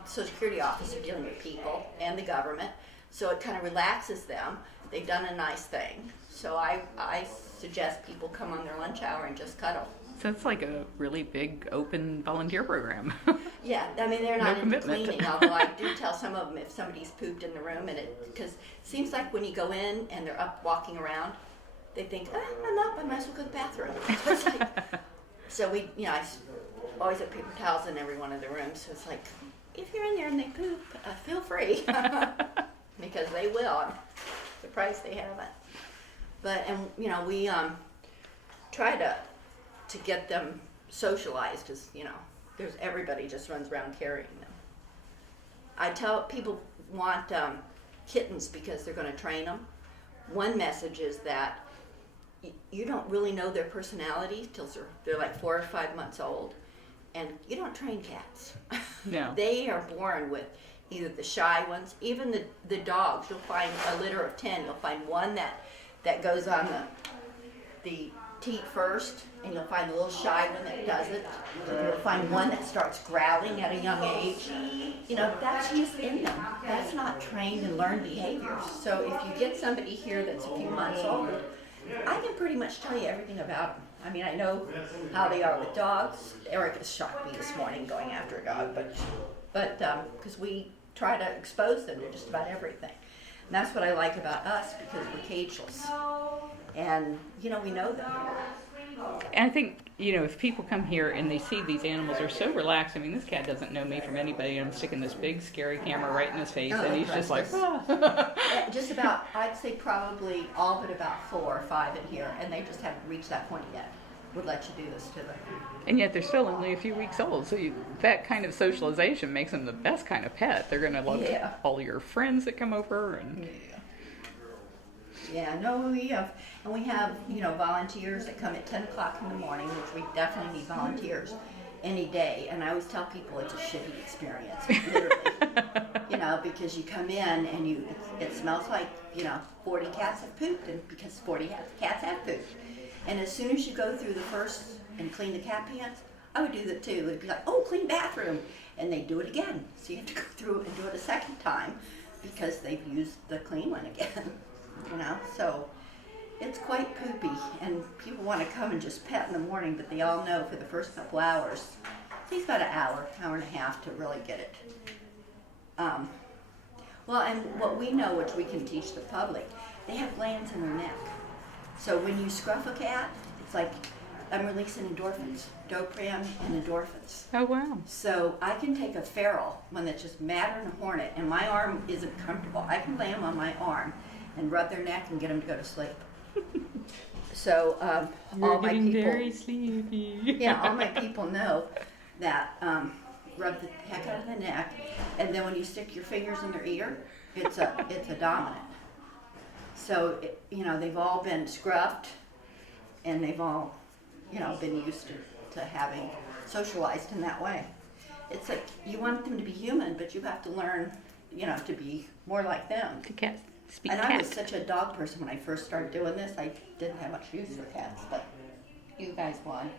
Social Security office are dealing with people and the government, so it kind of relaxes them. They've done a nice thing. So I suggest people come on their lunch hour and just cuddle. So it's like a really big open volunteer program. Yeah, I mean, they're No not into commitment. cleaning, although I do tell some of them if somebody's pooped in the room, because it seems like when you go in and they're up walking around, they think, I'm up, I might as well go to the bathroom. So it's like, I always have paper towels in every one of the rooms, so it's like, if you're in there and they poop, feel free, because they will. I'm surprised they haven't. But, we try to get them socialized, because, everybody just runs around carrying them. I tell people want kittens because they're going to train them. One message is that you don't really know their personality till they're like 4 or 5 months old, and you don't train cats. No. They are born with either the shy ones, even the dogs. You'll find a litter of 10. You'll find one that goes on the teat first, and you'll find the little shy one that doesn't. You'll find one that starts growling at a young age. That's just in them. That's not trained and learned behaviors. So if you get somebody here that's a few months old, I can pretty much tell you everything about them. I mean, I know how they are with dogs. Erica shocked me this morning going after a dog, but because we try to expose them to just about everything. And that's what I like about us, because we're cageless. And, we know them. And I think, if people come here and they see these animals are so relaxed. I mean, this cat doesn't know me from anybody. I'm sticking this big, scary camera right in his face, and he's just like, Just about, I'd say probably all but about 4 or 5 in here, and they just haven't reached that point yet. Would let you do this to them. And yet they're still only a few weeks old. So that kind of socialization makes them the best kind of pet. They're going to love all your friends that come over. And Yeah, no, we have volunteers that come at 10 o'clock in the morning, which we definitely need volunteers any day. And I always tell people it's a shitty experience, literally. Because you come in and it smells like, 40 cats have pooped, and because 40 cats have pooped. And as soon as you go through the first and clean the cat pans, I would do that too. It'd be like, oh, clean bathroom. And they do it again. So you have to go through and do it a second time because they've used the clean one again. So it's quite poopy. And people want to come and just pet in the morning, but they all know for the first couple hours, it takes about an hour and a half to really get it. Well, and what we know, which we can teach the public, they have glands in their neck. So when you scruff a cat, it's like I'm releasing endorphins, dopamine and endorphins. Oh, wow. So I can take a feral, one that's just madder than a hornet, and my arm isn't comfortable. I can lay them on my arm and rub their neck and get them to go to sleep. So all my people, very sleepy. yeah, all my people know that rub the heck out of the neck, and then when you stick your fingers in their ear, it's a dominant. So they've all been scrubbed, and they've all been used to having socialized in that way. It's like you want them to be human, but you have to learn, to be more like them. The cat speak And cat. I was such a dog person when I first started doing this. I didn't have much use for cats, but you guys won.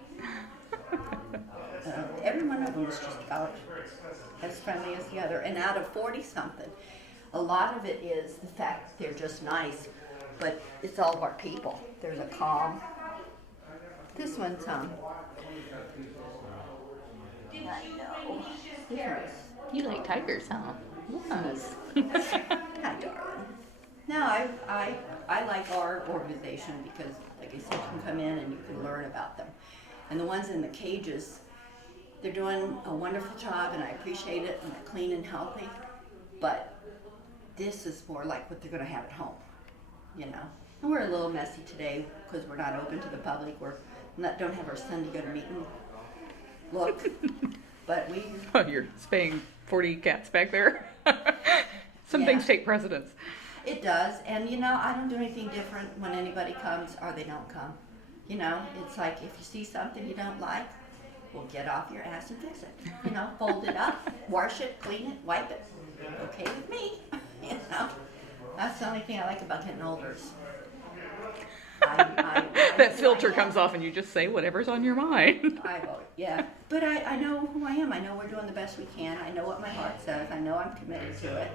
Every one of them was just about as friendly as the other. And out of 40-something, a lot of it is the fact they're just nice, but it's all of our people. There's a calm. This one's I know. You like tigers, huh? Yes. Hi, darling. No, I like our organization because, like I said, you can come in and you can learn about them. And the ones in the cages, they're doing a wonderful job, and I appreciate it, and they're clean and healthy. But this is more like what they're going to have at home, And we're a little messy today because we're not open to the public. Don't have our Sunday go to meeting look, but we. Oh, you're spaying 40 cats back there. Some Yeah. things take precedence. It does, and I don't do anything different when anybody comes or they don't come. It's like if you see something you don't like, well, get off your ass and fix it. Fold it up, wash it, clean it, wipe it. Okay with me. That's the only thing I like about getting older. is I That filter comes off and you just say whatever's on your mind. I vote, yeah. But I know who I am. I know we're doing the best we can. I know what my heart says. I know I'm committed to it.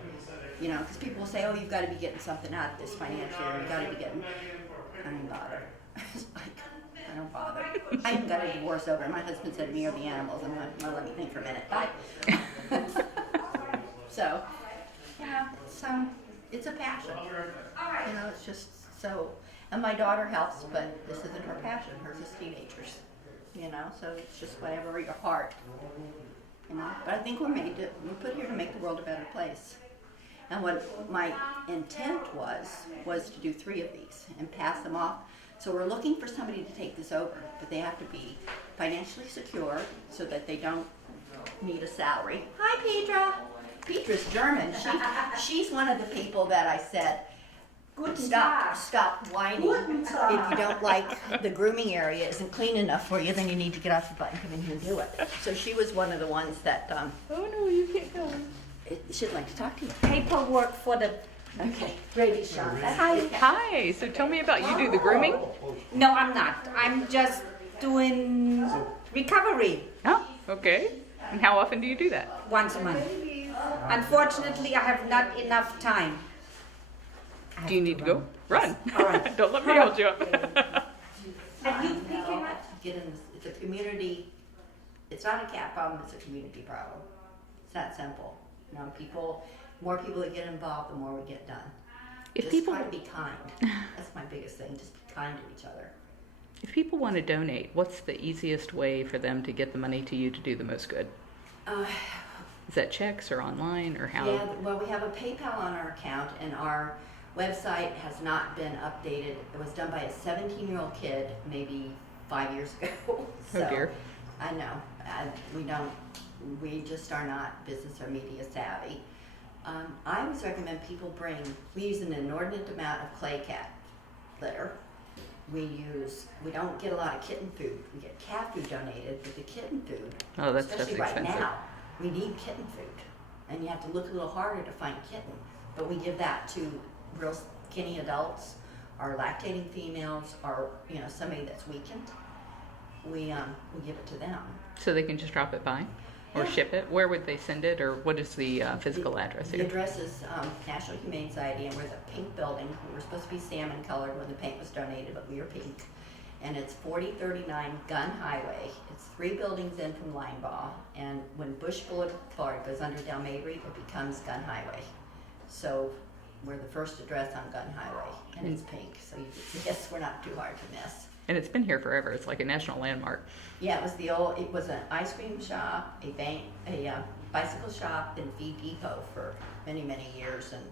Because people will say, oh, you've got to be getting something out of this financially, or you've got to be getting. I don't bother. It's like, I don't bother. I even got a divorce over it. My husband said to me, "Are the animals?" I'm like, well, let me think for a minute. Bye. So, it's a passion. It's just so. And my daughter helps, but this isn't her passion. Hers is teenagers. So it's just whatever your heart. But I think we're put here to make the world a better place. And what my intent was to do 3 of these and pass them off. So we're looking for somebody to take this over, but they have to be financially secure so that they don't need a salary. Hi, Petra. Petra's German. She's one of the people that I said, stop whining. If you don't like the grooming area isn't clean enough for you, then you need to get off your butt and come in here and do it. So she was one of the ones that Oh no, you can't go. she'd like to talk to you. Paperwork for the Okay. rabies shot. Hi, so tell me about you do the grooming? No, I'm not. I'm just doing recovery Oh, okay. And how often do you do that? once a month. Unfortunately, I have not enough time. I Do you have need to go? Run. All right. Don't let me hold you up. And you picking up? Get in. It's a community. It's not a cat problem. It's a community problem. It's that simple. More people that get involved, the more we get done. If Just people try to be kind. That's my biggest thing. Just be kind to each other. if people want to donate, what's the easiest way for them to get the money to you to do the most good? Is that checks or online or how? Yeah, well, we have a PayPal on our account, and our website has not been updated. It was done by a 17-year-old kid maybe 5 years ago. So, Oh dear. I know. We just are not business or media savvy. I always recommend people we use an inordinate amount of clay cat litter. We don't get a lot of kitten food. We get cat food donated, but the kitten food, Oh, that especially stuff's right expensive. now, we need kitten food. And you have to look a little harder to find kitten. But we give that to real skinny adults, or lactating females, or somebody that's weakened. We give it to them. So they can just drop it by? Or Yeah. ship it? Where would they send it, or what is the physical address The here? address is National Humane Society, and we're the pink building. We were supposed to be salmon colored when the paint was donated, but we are pink. And it's 4039 Gun Highway. It's 3 buildings in from Linebaugh, and when Bush Boulevard goes under Del Mabry, it becomes Gun Highway. So we're the first address on Gun Highway, and it's pink, so you can guess we're not too hard to miss. And it's been here forever. It's like a national landmark. Yeah, it was an ice cream shop, a bank, a bicycle shop, and feed depot for many, many years, and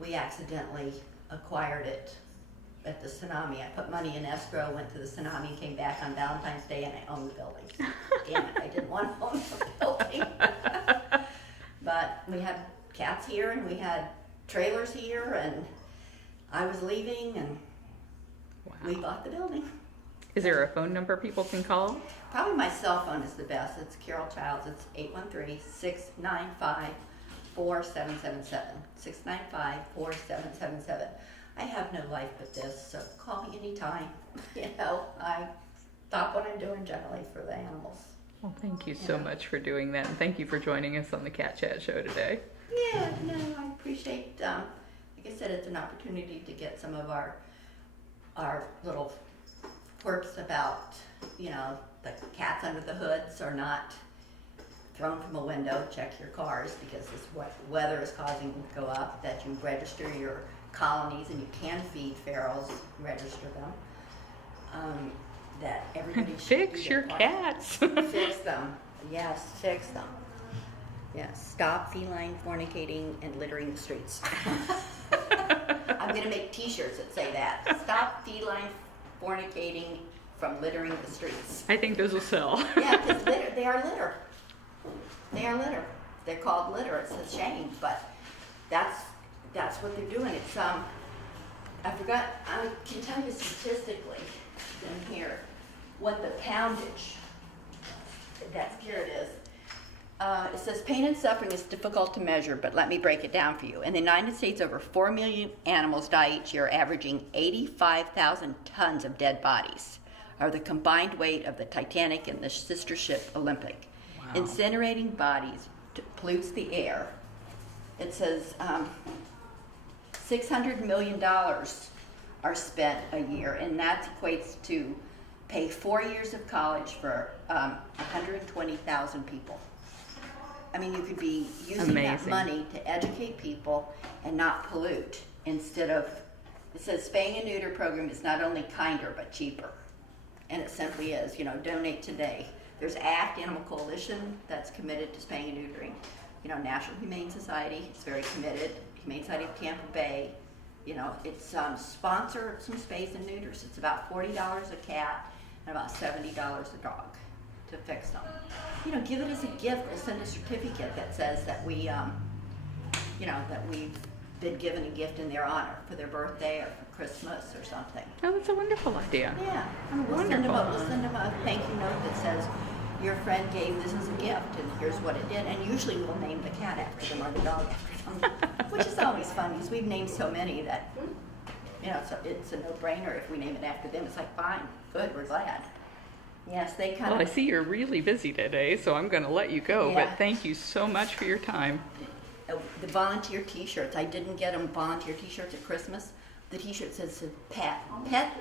we accidentally acquired it at the tsunami. I put money in escrow, went to the tsunami, came back on Valentine's Day, and I owned the building. Damn it, I didn't want to own the building. But we had cats here, and we had trailers here, and I was leaving, and we bought the building. Is there a phone number people can call? Probably my cell phone is the best. It's Carol Childs. It's 813-695-4777. 695-4777. I have no life but this, so call me anytime. You know, I stop what I'm doing generally for the animals. Well, thank you so much for doing that, and thank you for joining us on the Cat Chat show today. Yeah, no, I appreciate, like I said, it's an opportunity to get some of our little quirks about, you know, the cats under the hoods are not thrown from a window. Check your cars, because this weather is causing them to go up, that you register your colonies, and you can feed ferals, register them. That everybody should Fix do your their part. cats. Fix them. Yes, fix them. Yes, stop feline fornicating and littering the streets. I'm going to make t-shirts that say that. Stop feline fornicating from littering the streets. I think those will sell. Yeah, because they are litter. They are litter. They're called litter. It's a shame, but that's what they're doing. It's I forgot. I can tell you statistically in here what the poundage. Here it is. It says pain and suffering is difficult to measure, but let me break it down for you. In the United States, over 4 million animals die each year, averaging 85,000 tons of dead bodies, are the combined weight of the Titanic and the sister ship Olympic. Wow. Incinerating bodies pollutes the air. It says $600 million are spent a year, and that equates to pay 4 years of college for 120,000 people. I mean, you could be using that money to educate people and not pollute, instead of, it says spaying and neuter program is not only kinder but cheaper. And it simply is, you know, donate today. There's ACT Animal Coalition that's committed to spaying and neutering. You know, National Humane Society is very committed. Humane Society of Tampa Bay, you know, it's sponsor some spays and neuters. It's about $40 a cat and about $70 a dog to fix them. You know, give it as a gift. We'll send a certificate that says that we, you know, that we've been given a gift in their honor for their birthday or for Christmas or something. Oh, that's a wonderful idea. Yeah, I mean, we'll send them a thank you note that says your friend gave this as a gift, and here's what it did. And usually we'll name the cat after them or the dog after them, which is always fun because we've named so many that, you know, it's a no-brainer. If we name it after them, it's like, fine, good, we're glad. Yes, they kind Well, of. I see you're really busy today, so I'm going to let you go, Yeah. but thank you so much for your time. The volunteer t-shirts, I didn't get them volunteer t-shirts at Christmas. The t-shirt says pet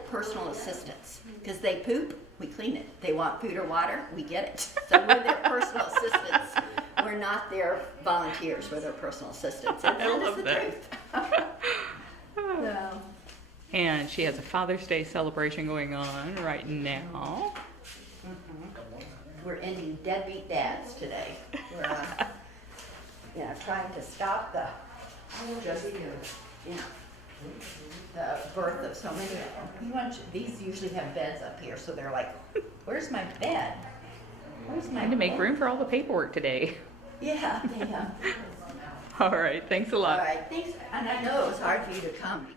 personal assistants, because they poop, we clean it. They want food or water, we get it. So we're their personal assistants. We're not their volunteers, we're their personal assistants. And I love the that. truth. So, And she has a Father's Day celebration going on right now. we're ending deadbeat dads today. We're you know, trying to stop the the birth of so many of them. These usually have beds up here, so they're like, where's my bed? Where's my Trying to make bed? room for all the paperwork today. Yeah, yeah. All right, thanks a lot. All right, thanks. And I know it was hard for you to come.